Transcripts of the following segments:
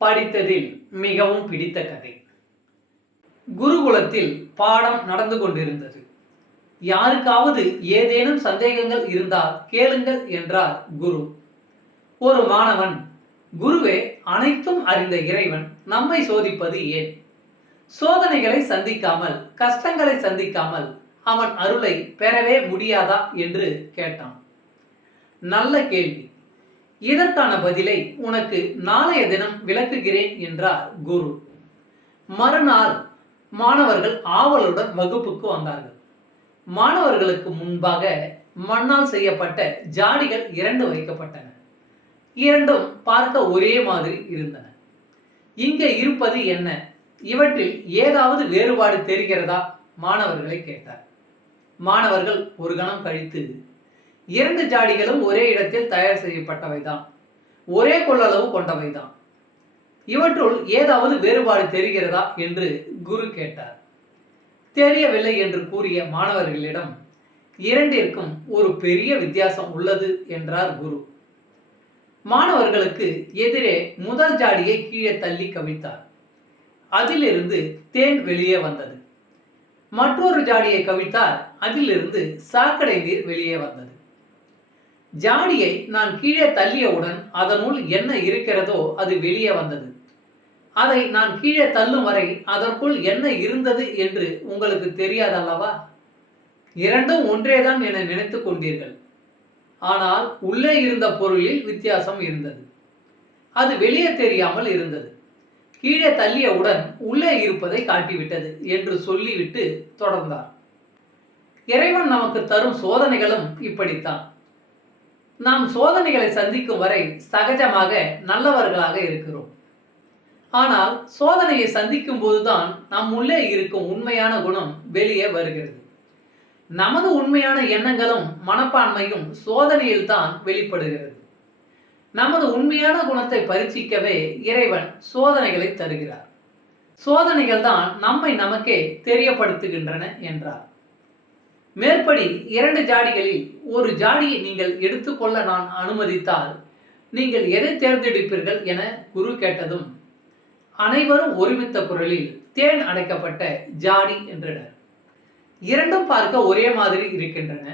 படித்ததில் மிகவும் பிடித்த கதை. குருகுலத்தில் பாடம் நடந்து கொண்டிருந்தது. யாருக்காவது ஏதேனும் சந்தேகங்கள் இருந்தால் கேளுங்கள் என்றார் குரு. ஒரு மாணவன், குருவே, அனைத்தும் அறிந்த இறைவன் நம்மை சோதிப்பது ஏன்? சோதனைகளை சந்திக்காமல், கஷ்டங்களை சந்திக்காமல் அவன் அருளை பெறவே முடியாதா என்று கேட்டான். நல்ல கேள்வி. இதற்கான பதிலை உனக்கு நாளைய தினம் விளக்குகிறேன் என்றார் குரு. மறுநாள் மாணவர்கள் ஆவலுடன் வகுப்புக்கு வந்தார்கள். மாணவர்களுக்கு முன்பாக மண்ணால் செய்யப்பட்ட ஜாடிகள் 2 வைக்கப்பட்டன. இரண்டும் பார்க்க ஒரே மாதிரி இருந்தன. இங்கே இருப்பது என்ன? இவற்றில் ஏதாவது வேறுபாடு தெரிகிறதா? மாணவர்களை கேட்டார். மாணவர்கள் ஒரு கணம் கழித்து, 2 ஜாடிகளும் ஒரே இடத்தில் தயார் செய்யப்பட்டவைதான், ஒரே கொள்ளளவு கொண்டவைதான். இவற்றுள் ஏதாவது வேறுபாடு தெரிகிறதா என்று குரு கேட்டார். தெரியவில்லை என்று கூறிய மாணவர்களிடம், 2ற்கும் ஒரு பெரிய வித்தியாசம் உள்ளது என்றார் குரு. மாணவர்களுக்கு எதிரே முதல் ஜாடியை கீழே தள்ளி கவிழ்த்தார். அதிலிருந்து தேன் வெளியே வந்தது. மற்றொரு ஜாடியை கவிழ்த்தார். அதிலிருந்து சாக்கடை நீர் வெளியே வந்தது. ஜாடியை நான் கீழே தள்ளியவுடன் அதனுள் என்ன இருக்கிறதோ அது வெளியே வந்தது. அதை நான் கீழே தள்ளும் வரை அதற்குள் என்ன இருந்தது என்று உங்களுக்கு தெரியாதல்லவா? இரண்டும் ஒன்றேதான் என நினைத்துக் கொண்டீர்கள். ஆனால் உள்ளே இருந்த பொருளில் வித்தியாசம் இருந்தது. அது வெளியே தெரியாமல் இருந்தது. கீழே தள்ளியவுடன் உள்ளே இருப்பதை காட்டிவிட்டது என்று சொல்லிவிட்டு தொடர்ந்தார். இறைவன் நமக்கு தரும் சோதனைகளும் இப்படித்தான். நாம் சோதனைகளை சந்திக்கும் வரை சகஜமாக நல்லவர்களாக இருக்கிறோம். ஆனால் சோதனையை சந்திக்கும் போதுதான் நம் உள்ளே இருக்கும் உண்மையான குணம் வெளியே வருகிறது. நமது உண்மையான எண்ணங்களும் மனப்பான்மையும் சோதனையில் தான் வெளிப்படுகிறது. நமது உண்மையான குணத்தை பரீட்சிக்கவே இறைவன் சோதனைகளை தருகிறார். சோதனைகள் தான் நம்மை நமக்கே தெரியப்படுத்துகின்றன என்றார். மேற்படி 2 ஜாடிகளில் ஒரு ஜாடியை நீங்கள் எடுத்துக்கொள்ள நான் அனுமதித்தால் நீங்கள் எதை தேர்ந்தெடுப்பீர்கள் என குரு கேட்டதும் அனைவரும் ஒருமித்த குரலில் தேன் அடைக்கப்பட்ட ஜாடி என்றனர். இரண்டும் பார்க்க ஒரே மாதிரி இருக்கின்றன,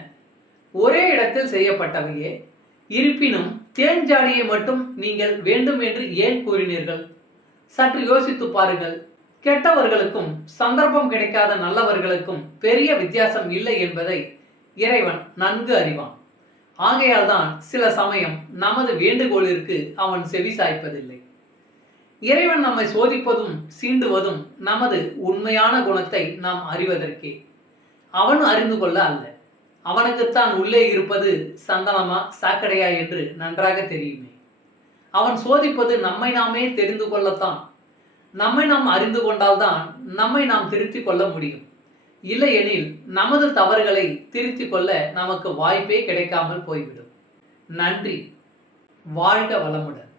ஒரே இடத்தில் செய்யப்பட்டவையே. இருப்பினும் தேன் ஜாடியை மட்டும் நீங்கள் வேண்டும் என்று ஏன் கூறினீர்கள்? சற்று யோசித்து பாருங்கள். கெட்டவர்களுக்கும் சந்தர்ப்பம் கிடைக்காத நல்லவர்களுக்கும் பெரிய வித்தியாசம் இல்லை என்பதை இறைவன் நன்கு அறிவான். ஆகையால் தான் சில சமயம் நமது வேண்டுகோளிற்கு அவன் செவி சாய்ப்பதில்லை. இறைவன் நம்மை சோதிப்பதும் சீண்டுவதும் நமது உண்மையான குணத்தை நாம் அறிவதற்கே. அவன் அறிந்து கொள்ள அல்ல. அவனுக்குத்தான் உள்ளே இருப்பது சந்தனமா சாக்கடையா என்று நன்றாக தெரியுமே. அவன் சோதிப்பது நம்மை நாமே தெரிந்து கொள்ளத்தான். நம்மை நாம் அறிந்து கொண்டால்தான் நம்மை நாம் திருத்திக் கொள்ள முடியும். இல்லையெனில் நமது தவறுகளை திருத்திக் கொள்ள நமக்கு வாய்ப்பே கிடைக்காமல் போய்விடும். நன்றி. வாழ்க வளமுடன்.